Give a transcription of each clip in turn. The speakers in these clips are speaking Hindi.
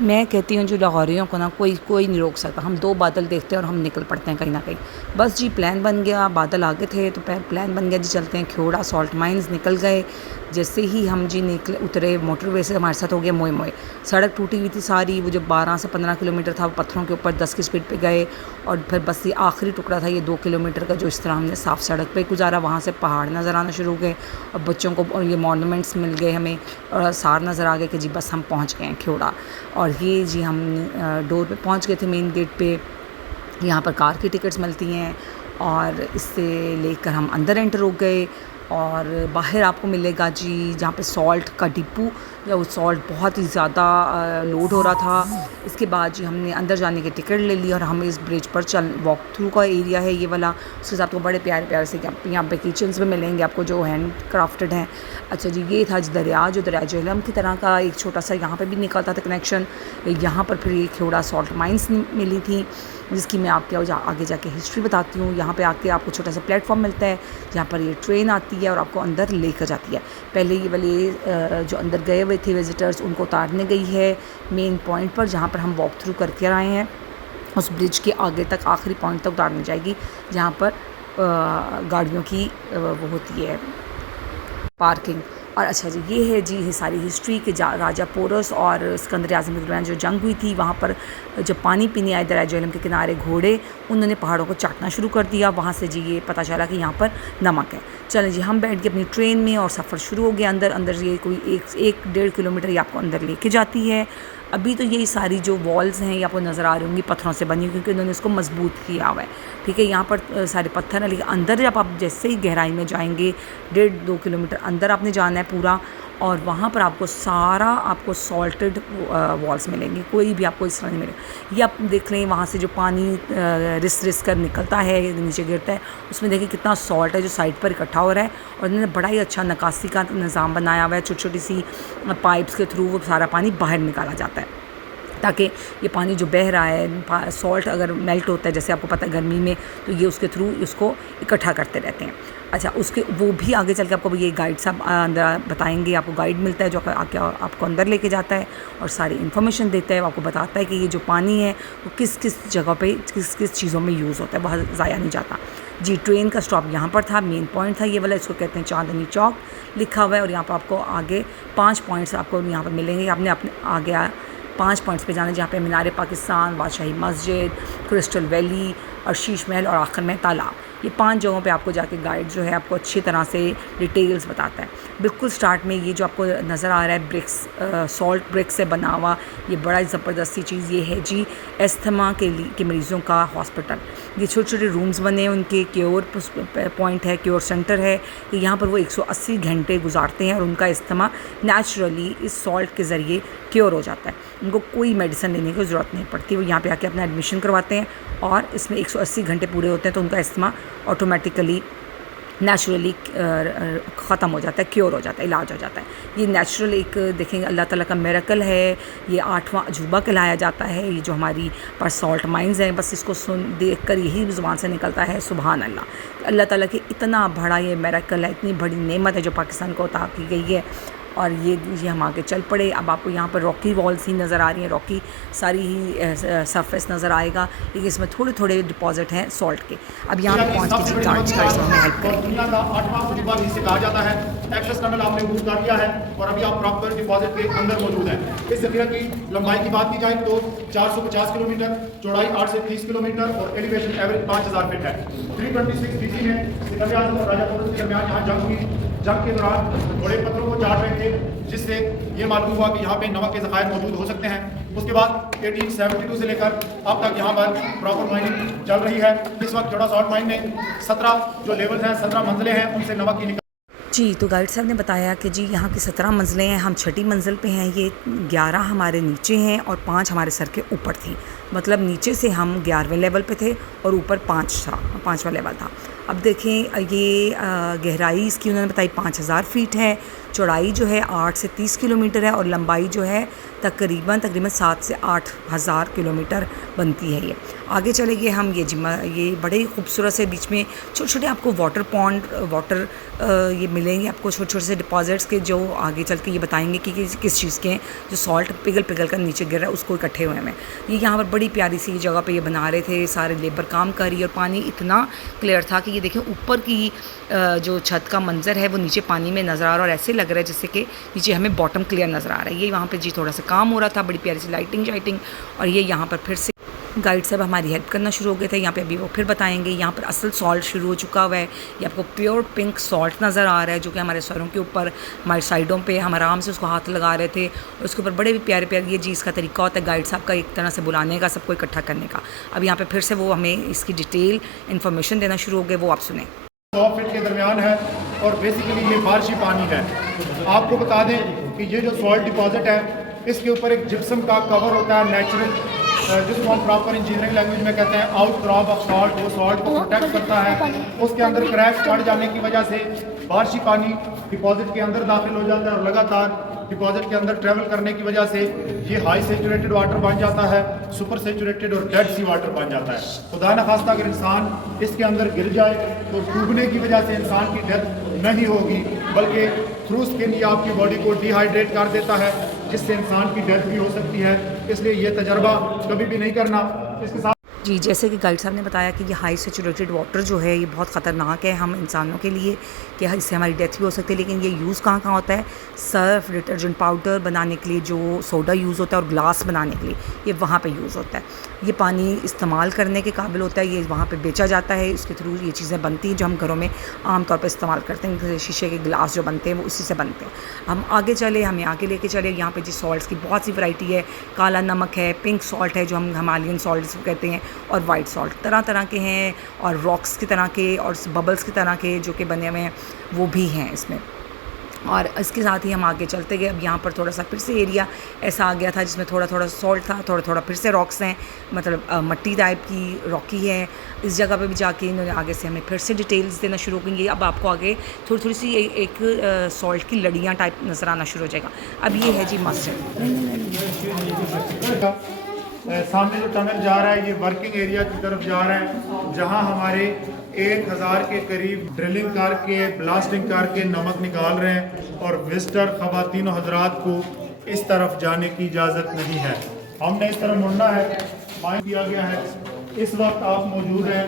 मैं कहती हूँ जो लाहौरियों को ना कोई कोई नहीं रोक सकता। हम 2 बादल देखते हैं और हम निकल पड़ते हैं कहीं न कहीं। बस जी प्लान बन गया, बादल आगे थे तो प्लान बन गया जी चलते हैं ख्योड़ा सॉल्ट माइन्स निकल गए। जैसे ही हम जी निकले उतरे मोटरवे से हमारे साथ हो गया मोए मोए। सड़क टूटी हुई थी सारी, वो जो 12 से 15 किलोमीटर था वो पत्थरों के ऊपर 10 की स्पीड पे गए और फिर बस ये आखिरी टुकड़ा था ये 2 किलोमीटर का जो इस तरह हमने साफ़ सड़क पे गुज़ारा। वहाँ से पहाड़ नज़र आना शुरू हो गए और बच्चों को और ये मॉन्यूमेंट्स मिल गए हमें और आसार नज़र आ गए कि जी बस हम पहुँच गए हैं ख्योड़ा। और ये जी हम डोर पे पहुंच गए थे मेन गेट पे। यहाँ पर कार की टिकट्स मिलती हैं और इससे लेकर हम अंदर एंटर हो गए और बाहर आपको मिलेगा जी जहाँ पे सॉल्ट का डिपो या वो सॉल्ट बहुत ही ज़्यादा लोड हो रहा था। इसके बाद जी हमने अंदर जाने की टिकट ले ली और हम इस ब्रिज पर चल वॉक थ्रू का एरिया है ये वाला। उसके साथ वो बड़े प्यारे प्यारे से यहाँ पे किचन्स में मिलेंगे आपको जो हैंड क्राफ्टेड हैं। अच्छा जी ये था जी दरिया जो दरिया झेलम की तरह का एक छोटा सा यहाँ पे भी निकलता था कनेक्शन। यहाँ पर फिर ये ख्योड़ा सॉल्ट माइंस मिली थी जिसकी मैं आपके आगे जाके हिस्ट्री बताती हूँ। यहाँ पे आके आपको छोटा सा प्लेटफॉर्म मिलता है जहाँ पर ये ट्रेन आती है और आपको अंदर लेकर जाती है। पहले ये वाले जो अंदर गए हुए थे विजिटर्स उनको उतारने गई है मेन पॉइंट पर जहाँ पर हम वॉक थ्रू करके आए हैं। उस ब्रिज के आगे तक आखिरी पॉइंट तक उतारनी जाएगी जहाँ पर गाड़ियों की वो होती है पार्किंग। और अच्छा जी ये है जी ये सारी हिस्ट्री कि राजा पोरस और सिकंदर आज़म के दरमियान जो जंग हुई थी वहाँ पर जब पानी पीने आए दरिया झेलम के किनारे घोड़े उन्होंने पहाड़ों को चाटना शुरू कर दिया। वहाँ से जी ये पता चला कि यहाँ पर नमक है। चलें जी हम बैठ गए अपनी ट्रेन में और सफ़र शुरू हो गया। अंदर अंदर ये कोई 1-1.5 किलोमीटर ये आपको अंदर लेके जाती है। अभी तो यही सारी जो वॉल्स हैं ये आपको नज़र आ रही होंगी पत्थरों से बनी हुई क्योंकि उन्होंने इसको मजबूत किया हुआ है। ठीक है यहाँ पर सारे पत्थर हैं लेकिन अंदर जब आप जैसे ही गहराई में जाएंगे 1.5-2 किलोमीटर अंदर आपने जाना है पूरा और वहाँ पर आपको सारा आपको सॉल्टेड वॉल्स मिलेंगी। कोई भी आपको इस तरह नहीं मिलेगा। ये आप देख लें वहाँ से जो पानी रिस रिस कर निकलता है नीचे गिरता है उसमें देखिए कितना सॉल्ट है जो साइड पर इकट्ठा हो रहा है और उन्होंने बड़ा ही अच्छा नक्काशी का निज़ाम बनाया हुआ है। छोटी छोटी सी पाइप्स के थ्रू वो सारा पानी बाहर निकाला जाता है ताकि ये पानी जो बह रहा है सॉल्ट अगर मेल्ट होता है जैसे आपको पता है गर्मी में तो ये उसके थ्रू उसको इकट्ठा करते रहते हैं। अच्छा उसके वो भी आगे चल के आपको ये गाइड साहब अंदर बताएंगे। आपको गाइड मिलता है जो आके आपको अंदर लेके जाता है और सारी इन्फॉर्मेशन देता है। आपको बताता है कि ये जो पानी है वो किस किस जगह पे किस किस चीज़ों में यूज़ होता है बहुत ज़ाया नहीं जाता। जी ट्रेन का स्टॉप यहाँ पर था मेन पॉइंट था ये वाला इसको कहते हैं चांदनी चौक लिखा हुआ है और यहाँ पर आपको आगे 5 पॉइंट्स आपको यहाँ पर मिलेंगे। आपने अपने आगे 5 पॉइंट्स पे जाना जहाँ पे मीनार पाकिस्तान बादशाही मस्जिद क्रिस्टल वैली और शीश महल और आखिर में तालाब। ये 5 जगहों पे आपको जाके गाइड जो है आपको अच्छी तरह से डिटेल्स बताता है। बिल्कुल स्टार्ट में ये जो आपको नज़र आ रहा है ब्रिक्स सॉल्ट ब्रिक्स से बना हुआ ये बड़ा ज़बरदस्ती चीज़ ये है जी एस्थमा के मरीज़ों का हॉस्पिटल। ये छोटे छोटे रूम्स बने हैं उनके क्योर पॉइंट है क्योर सेंटर है कि यहाँ पर वो 180 घंटे गुजारते हैं और उनका इस्तेमा नेचुरली इस सॉल्ट के ज़रिए क्योर हो जाता है। उनको कोई मेडिसिन लेने की ज़रूरत नहीं पड़ती। वो यहाँ पे आके अपना एडमिशन करवाते हैं और इसमें 180 घंटे पूरे होते हैं तो उनका इस्तेमा ऑटोमेटिकली नेचुरली ख़त्म हो जाता है क्योर हो जाता है इलाज हो जाता है। ये नेचुरल एक देखेंगे अल्लाह ताला का मिरेकल है। ये 8वां अजूबा कहलाया जाता है। ये जो हमारी पर सॉल्ट माइंस हैं बस इसको देख कर यही ज़ुबान से निकलता है सुभान अल्लाह। अल्लाह ताला की इतना बड़ा ये मिरेकल है इतनी बड़ी नेमत है जो पाकिस्तान को अता की गई है। और ये हम आगे चल पड़े। अब आपको यहाँ पर रॉकी वॉल्स ही नज़र आ रही हैं रॉकी सारी ही सरफेस नज़र आएगा लेकिन इसमें थोड़े थोड़े डिपॉजिट हैं सॉल्ट के। अब यहाँ पर पहुँच के गार्ड्स का इसमें हेल्प करेंगे। दुनिया का 8वां अजूबा जिसे कहा जाता है एक्सेस टनल आपने यूज कर लिया है और अभी आप प्रॉपर डिपॉजिट के अंदर मौजूद हैं। इस जखीरा की लंबाई की बात की जाए तो 450 किलोमीटर चौड़ाई 8 से 30 किलोमीटर और एलिवेशन एवरेज 5000 फीट है। 326 BC में सिकंदर आज़म और राजा पोरस के दरमियान यहाँ जंग हुई। जंग के दौरान बड़े पत्थरों को चाट रहे थे जिससे ये मालूम हुआ कि यहाँ पे नमक के ज़खायर मौजूद हो सकते हैं। उसके बाद 1872 से लेकर अब तक यहाँ पर प्रॉपर माइनिंग चल रही है। इस वक्त ख्योड़ा सॉल्ट माइन में 17 जो लेवल हैं 17 मंजिलें हैं उनसे नमक की जी तो गाइड साहब ने बताया कि जी यहाँ की 17 मंजिलें हैं। हम 6ठी मंजिल पे हैं। ये 11 हमारे नीचे हैं और 5 हमारे सर के ऊपर थी। मतलब नीचे से हम 11वें लेवल पे थे और ऊपर 5 था 5वां लेवल था। अब देखें ये गहराई इसकी उन्होंने बताई 5000 फीट है, चौड़ाई जो है 8 से 30 किलोमीटर है और लंबाई जो है तकरीबन 7 से 8 हज़ार किलोमीटर बनती है। ये आगे चलेंगे हम, ये बड़े ही खूबसूरत से बीच में छोटे छोटे आपको वाटर पॉन्ड ये मिलेंगे आपको, छोटे छोटे से डिपॉजिट्स के, जो आगे चल के ये बताएंगे कि किस चीज़ के हैं, जो सॉल्ट पिघल कर नीचे गिर रहा है उसको इकट्ठे हुए हैं। ये यहाँ पर बड़ी प्यारी सी जगह पे ये बना रहे थे, सारे लेबर काम कर रही है और पानी इतना क्लियर था कि ये देखें ऊपर की जो छत का मंजर है वो नीचे पानी में नज़र आ रहा है और ऐसे लग रहा है जैसे कि नीचे हमें बॉटम क्लियर नज़र आ रहा है। ये वहाँ पे जी थोड़ा सा काम हो रहा था, बड़ी प्यारी सी लाइटिंग और ये यहाँ पर फिर से गाइड साहब हमारी हेल्प करना शुरू हो गए थे। यहाँ पे अभी वो फिर बताएंगे। यहाँ पर असल सॉल्ट शुरू हो चुका हुआ है, ये आपको प्योर पिंक सॉल्ट नज़र आ रहा है जो कि हमारे सरों के ऊपर, हमारे साइडों पे हम आराम से उसको हाथ लगा रहे थे और उसके ऊपर बड़े भी प्यारे प्यारे, ये जी इसका तरीका होता है गाइड साहब का एक तरह से बुलाने का, सबको इकट्ठा करने का। अब यहाँ पर फिर से वो हमें इसकी डिटेल इन्फॉर्मेशन देना शुरू हो गए, वो आप सुने। 100 फीट के दरमियान है और बेसिकली ये बारिशी पानी है। आपको बता दें कि ये जो सॉल्ट डिपॉजिट है इसके ऊपर एक जिप्सम का कवर होता है नेचुरल, जिसको हम प्रॉपर इंजीनियरिंग लैंग्वेज में कहते हैं आउट क्रॉप ऑफ सॉल्ट। वो सॉल्ट को प्रोटेक्ट करता है, उसके अंदर क्रैक्स पड़ जाने की वजह से बारिशी पानी डिपॉजिट के अंदर दाखिल हो जाता है और लगातार डिपॉजिट के अंदर ट्रैवल करने की वजह से ये हाई सेचुरेटेड वाटर बन जाता है, सुपर सेचुरेटेड और डेड सी वाटर बन जाता है। खुदा न खास्ता अगर इंसान इसके अंदर गिर जाए तो डूबने की वजह से इंसान की डेथ नहीं होगी, बल्कि थ्रू स्किन ये आपकी बॉडी को डिहाइड्रेट कर देता है, जिससे इंसान की डेथ भी हो सकती है। इसलिए ये तजर्बा कभी भी नहीं करना। इसके साथ जी, जैसे कि गाइड साहब ने बताया कि ये हाई सेचुरेटेड वाटर जो है ये बहुत ख़तरनाक है हम इंसानों के लिए, कि इससे हमारी डेथ भी हो सकती है। लेकिन ये यूज़ कहाँ कहाँ होता है, सर्फ, डिटर्जेंट पाउडर बनाने के लिए जो सोडा यूज़ होता है और ग्लास बनाने के लिए ये वहाँ पे यूज़ होता है। ये पानी इस्तेमाल करने के काबिल होता है, ये वहाँ पे बेचा जाता है, इसके थ्रू ये चीज़ें बनती हैं जो हम घरों में आम तौर पे इस्तेमाल करते हैं। शीशे के गिलास जो बनते हैं वो उसी से बनते हैं। हम आगे चले, हमें आगे लेके चले। यहाँ पे जी सॉल्ट्स की बहुत सी वैरायटी है, काला नमक है, पिंक सॉल्ट है जो हम हिमालयन सॉल्ट कहते हैं, और वाइट सॉल्ट तरह तरह के हैं, और रॉक्स की तरह के और बबल्स की तरह के जो कि बने हुए हैं वो भी हैं इसमें। और इसके साथ ही हम आगे चलते गए। अब यहाँ पर थोड़ा सा फिर से एरिया ऐसा आ गया था जिसमें थोड़ा थोड़ा सॉल्ट था, थोड़ा थोड़ा फिर से रॉक्स हैं, मतलब मट्टी टाइप की रॉकी है। इस जगह पे भी जाके इन्होंने आगे से हमें फिर से डिटेल्स देना शुरू करेंगे। अब आपको आगे थोड़ी थोड़ी सी एक सॉल्ट की लड़ियाँ टाइप नज़र आना शुरू हो जाएगा। अब ये है जी मस्जिद। सामने जो टनल जा रहा है ये वर्किंग एरिया की तरफ जा रहा है, जहां हमारे 1000 के करीब ड्रिलिंग करके ब्लास्टिंग करके नमक निकाल रहे हैं और विजिटर ख़वातीन और हजरात को इस तरफ जाने की इजाज़त नहीं है। हमने इस तरफ मुड़ना है, माइक दिया गया है। इस वक्त आप मौजूद हैं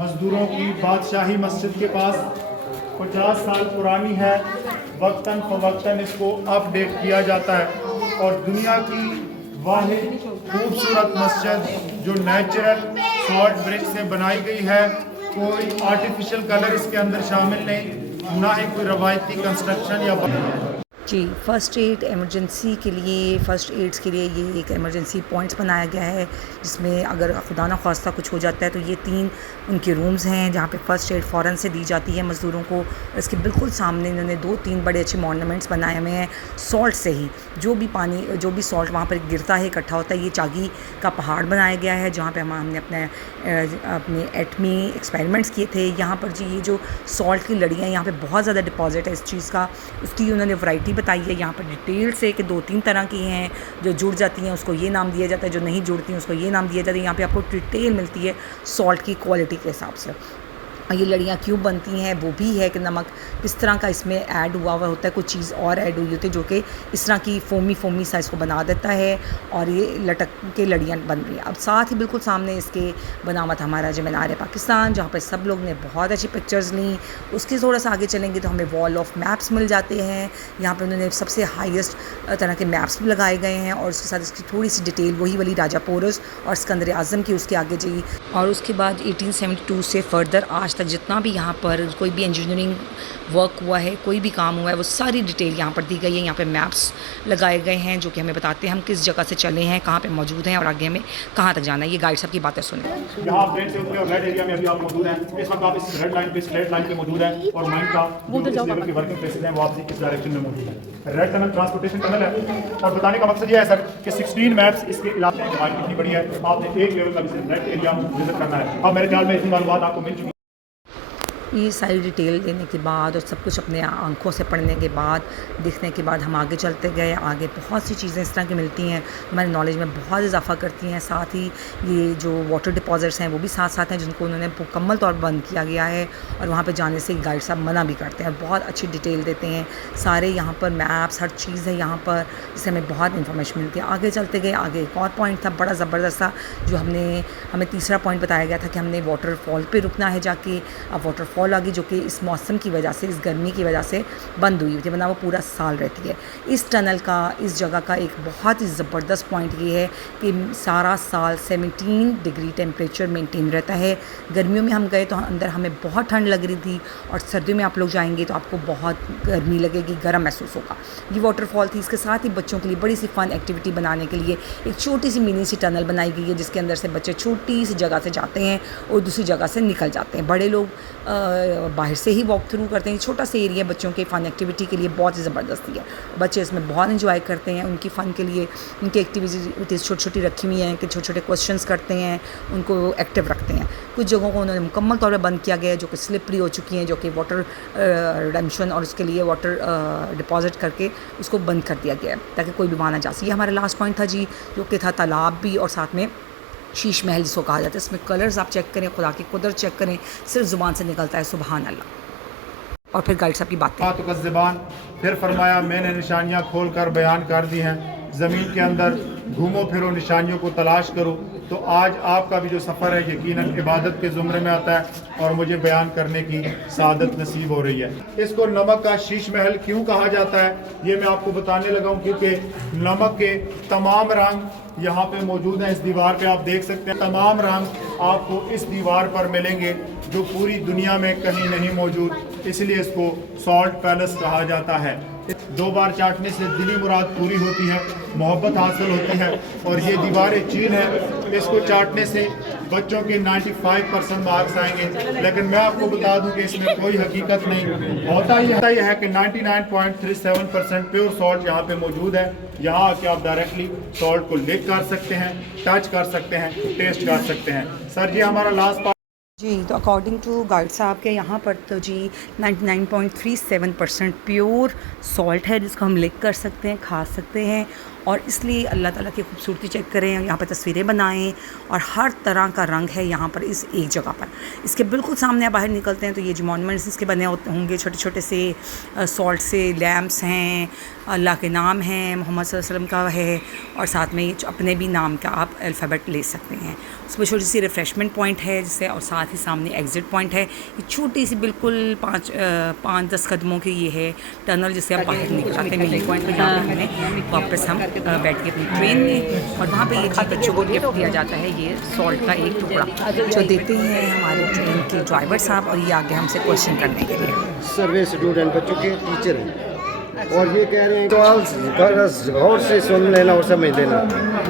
मजदूरों की बादशाही मस्जिद के पास। 50 साल पुरानी है, वक्तन फ़वक्तन इसको अपडेट किया जाता है और दुनिया की वाहिद खूबसूरत मस्जिद जो नेचुरल सॉल्ट ब्रिक से बनाई गई है। कोई आर्टिफिशियल कलर इसके अंदर शामिल नहीं, ना ही कोई रवायती कंस्ट्रक्शन या जी। फ़र्स्ट एड एमरजेंसी के लिए, फ़र्स्ट एड्स के लिए ये एक एमरजेंसी पॉइंट्स बनाया गया है जिसमें अगर खुदा न ख्वास्ता कुछ हो जाता है तो ये 3 उनके रूम्स हैं जहाँ पे फ़र्स्ट एड फ़ौरन से दी जाती है मज़दूरों को। इसके बिल्कुल सामने इन्होंने 2-3 बड़े अच्छे मॉन्यूमेंट्स बनाए हुए हैं सॉल्ट से ही। जो भी पानी, जो भी सॉल्ट वहाँ पर गिरता है, इकट्ठा होता है, ये चागी का पहाड़ बनाया गया है जहाँ पर हमने अपने एटमी एक्सपेरिमेंट्स किए थे। यहाँ पर जी ये जो सॉल्ट की लड़ियाँ, यहाँ पर बहुत ज़्यादा डिपॉजिट है इस चीज़ का, उसकी उन्होंने वैरायटी बताई है यहाँ पर डिटेल से कि 2-3 तरह की हैं। जो जुड़ जाती हैं उसको ये नाम दिया जाता है, जो नहीं जुड़ती हैं उसको ये नाम दिया जाता है। यहाँ पे आपको डिटेल मिलती है सॉल्ट की क्वालिटी के हिसाब से। ये लड़ियाँ क्यों बनती हैं वो भी है कि नमक किस तरह का इसमें ऐड हुआ होता है, कुछ चीज़ और ऐड हुई होती है जो कि इस तरह की फोमी सा इसको बना देता है और ये लटक के लड़ियाँ बन रही हैं। अब साथ ही बिल्कुल सामने इसके बना हुआ था हमारा जो मीनार पाकिस्तान, जहाँ पर सब लोग ने बहुत अच्छी पिक्चर्स ली। उसके थोड़ा सा आगे चलेंगे तो हमें वॉल ऑफ मैप्स मिल जाते हैं। यहाँ पर उन्होंने सबसे हाईएस्ट तरह के मैप्स भी लगाए गए हैं और उसके साथ इसकी थोड़ी सी डिटेल वही वाली राजा पोरस और सिकंदर आज़म की उसके आगे जी। और उसके बाद 1872 से फर्दर आज तक जितना भी यहाँ पर कोई भी इंजीनियरिंग वर्क हुआ है, कोई भी काम हुआ है, वो सारी डिटेल यहाँ पर दी गई है। यहाँ पे मैप्स लगाए गए हैं जो कि हमें बताते हैं हम किस जगह से चले हैं, कहाँ पे मौजूद हैं और आगे हमें कहाँ तक जाना है। ये गाइड साहब की बातें सुने। यहाँ आप रेड से उतरे और रेड एरिया में अभी आप मौजूद हैं। इस वक्त आप इस रेड लाइन पे, स्ट्रेट लाइन पे मौजूद हैं और माइन का जो लेवल की वर्किंग प्लेसेस हैं वो आपसे किस डायरेक्शन में मौजूद है। रेड टनल ट्रांसपोर्टेशन टनल है और बताने का मकसद ये है सर कि 16 मैप्स इसके इलाके में माइन कितनी बड़ी है, आपने एक लेवल का रेड एरिया विजिट करना है। अब मेरे ख्याल में इतनी मालूमात आपको मिल चुकी है। ये सारी डिटेल देने के बाद और सब कुछ अपने आँखों से पढ़ने के बाद, देखने के बाद हम आगे चलते गए। आगे बहुत सी चीज़ें इस तरह की मिलती हैं हमारी नॉलेज में बहुत इजाफा करती हैं। साथ ही ये जो वाटर डिपॉज़िट्स हैं वो भी साथ साथ हैं, जिनको उन्होंने मुकम्मल तौर पर बंद किया गया है और वहाँ पे जाने से गाइड साहब मना भी करते हैं। बहुत अच्छी डिटेल देते हैं, सारे यहाँ पर मैप्स, हर चीज़ है यहाँ पर, जिससे हमें बहुत इन्फॉर्मेशन मिलती है। आगे चलते गए, आगे एक और पॉइंट था बड़ा ज़बरदस्त सा, जो हमें तीसरा पॉइंट बताया गया था कि हमने वाटरफॉल पे रुकना है जाके। अब वाटरफॉल आ गई, जो कि इस मौसम की वजह से, इस गर्मी की वजह से बंद हुई थी, वरना वो पूरा साल रहती है। इस टनल का, इस जगह का एक बहुत ही ज़बरदस्त पॉइंट ये है कि सारा साल 17 डिग्री टेम्परेचर मेंटेन रहता है। गर्मियों में हम गए तो अंदर हमें बहुत ठंड लग रही थी, और सर्दियों में आप लोग जाएंगे तो आपको बहुत गर्मी लगेगी, गर्म महसूस होगा। ये वाटरफॉल थी। इसके साथ ही बच्चों के लिए बड़ी सी फ़न एक्टिविटी बनाने के लिए एक छोटी सी मिनी सी टनल बनाई गई है, जिसके अंदर से बच्चे छोटी सी जगह से जाते हैं और दूसरी जगह से निकल जाते हैं। बड़े लोग बाहर से ही वॉक थ्रू करते हैं। छोटा सा एरिया बच्चों के फ़न एक्टिविटी के लिए बहुत ही ज़बरदस्ती है। बच्चे इसमें बहुत इंजॉय करते हैं। उनकी फ़न के लिए उनकी एक्टिविटीज़ छोटी छोटी रखी हुई हैं कि छोटे छोटे क्वेश्चंस करते हैं, उनको एक्टिव रखते हैं। कुछ जगहों को उन्होंने मुकम्मल तौर पर बंद किया गया है, जो कि स्लिपरी हो चुकी हैं, जो कि वाटर रिडेम्पशन और उसके लिए वाटर डिपॉजिट करके उसको बंद कर दिया गया है, ताकि कोई भी वहाँ ना जा सके। ये हमारा लास्ट पॉइंट था जी, जो कि था तालाब भी और साथ में शीश महल जिसको कहा जाता है। इसमें कलर्स आप चेक करें, खुदा की कुदरत चेक करें, सिर्फ ज़ुबान से निकलता है सुबहान अल्लाह। और फिर गाइड साहब की बातें। ज़बान फिर फरमाया, मैंने निशानियाँ खोल कर बयान कर दी हैं, ज़मीन के अंदर घूमो फिरो, निशानियों को तलाश करो। तो आज आपका भी जो सफ़र है यकीनन इबादत के ज़ुमरे में आता है और मुझे बयान करने की सादत नसीब हो रही है। इसको नमक का शीश महल क्यों कहा जाता है, ये मैं आपको बताने लगा हूँ, क्योंकि नमक के तमाम रंग यहाँ पे मौजूद हैं। इस दीवार पे आप देख सकते हैं, तमाम रंग आपको इस दीवार पर मिलेंगे, जो पूरी दुनिया में कहीं नहीं मौजूद। इसलिए इसको सॉल्ट पैलेस कहा जाता है। 2 बार चाटने से दिली मुराद पूरी होती है, मोहब्बत हासिल होती है। और ये दीवारें चीन है, इसको चाटने से बच्चों के 95% मार्क्स आएंगे। लेकिन मैं आपको बता दूं कि इसमें कोई हकीकत नहीं होता। ये है कि 99.37% प्योर सॉल्ट यहाँ पे मौजूद है। यहाँ आके आप डायरेक्टली सॉल्ट को लिक कर सकते हैं, टच कर सकते हैं, टेस्ट कर सकते हैं। सर जी, हमारा लास्ट जी, तो अकॉर्डिंग टू गाइड साहब के यहाँ पर तो जी 99.37% प्योर सॉल्ट है, जिसको हम लिक कर सकते हैं, खा सकते हैं। और इसलिए अल्लाह ताला की खूबसूरती चेक करें, यहाँ पर तस्वीरें बनाएं, और हर तरह का रंग है यहाँ पर इस एक जगह पर। इसके बिल्कुल सामने आप बाहर निकलते हैं तो ये जो मॉन्यूमेंट्स इसके बने होंगे, छोटे छोटे से सॉल्ट से लैम्प्स हैं, अल्लाह के नाम हैं, मोहम्मद सल्लल्लाहु अलैहि वसल्लम का है, और साथ में अपने भी नाम का आप अल्फ़ाबेट ले सकते हैं। उसमें छोटी सी रिफ़्रेशमेंट पॉइंट है जिससे, और साथ ही सामने एग्ज़िट पॉइंट है। ये छोटी सी बिल्कुल 5-10 कदमों की ये है टनल, जिससे आप बाहर निकल आते हैं मेन पॉइंट पर। यहाँ मैंने वापस हम बैठ के अपनी ट्रेन में, और वहाँ पे ये चीज़ बच्चों को गिफ्ट दिया जाता है, ये सॉल्ट का एक टुकड़ा जो देते हैं हमारे ट्रेन के ड्राइवर साहब, और ये आगे हमसे क्वेश्चन करने के लिए। सर्वे स्टूडेंट बच्चों के टीचर हैं, और ये कह रहे हैं सवाल गौर से सुन लेना और समझ लेना।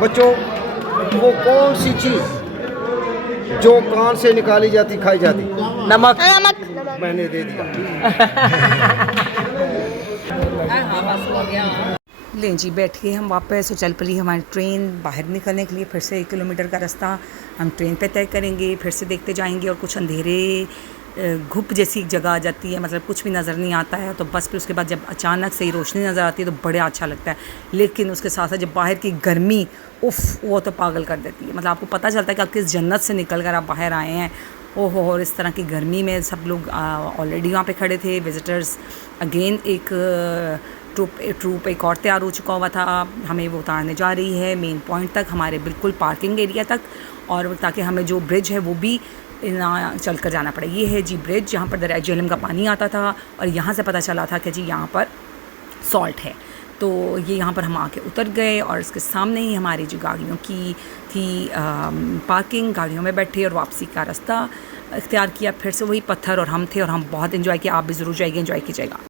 बच्चों, वो कौन सी चीज़ जो कान से निकाली जाती खाई जाती? नमक। मैंने दे दिया। लें जी, बैठ के हम वापस चल पड़ी हमारी ट्रेन। बाहर निकलने के लिए फिर से 1 किलोमीटर का रास्ता हम ट्रेन पे तय करेंगे, फिर से देखते जाएंगे। और कुछ अंधेरे घुप जैसी एक जगह आ जाती है, मतलब कुछ भी नज़र नहीं आता है। तो बस फिर उसके बाद जब अचानक से ही रोशनी नज़र आती है तो बड़ा अच्छा लगता है। लेकिन उसके साथ साथ जब बाहर की गर्मी, उफ़, वो तो पागल कर देती है। मतलब आपको पता चलता है कि आप किस जन्नत से निकल कर आप बाहर आए हैं। ओहो, और इस तरह की गर्मी में सब लोग ऑलरेडी वहाँ पे खड़े थे, विज़िटर्स। अगेन एक ट्रूप एक और तैयार हो चुका हुआ था, हमें वो उतारने जा रही है मेन पॉइंट तक, हमारे बिल्कुल पार्किंग एरिया तक, और ताकि हमें जो ब्रिज है वो भी चल कर जाना पड़े। ये है जी ब्रिज, जहाँ पर दरिया झेलम का पानी आता था, और यहाँ से पता चला था कि जी यहाँ पर सॉल्ट है। तो ये यहाँ पर हम आके उतर गए, और इसके सामने ही हमारी जो गाड़ियों की थी पार्किंग, गाड़ियों में बैठे और वापसी का रास्ता इख्तियार किया। फिर से वही पत्थर और हम थे, और हम बहुत इन्जॉय किया। आप भी ज़रूर जाइए, इन्जॉय कीजिएगा।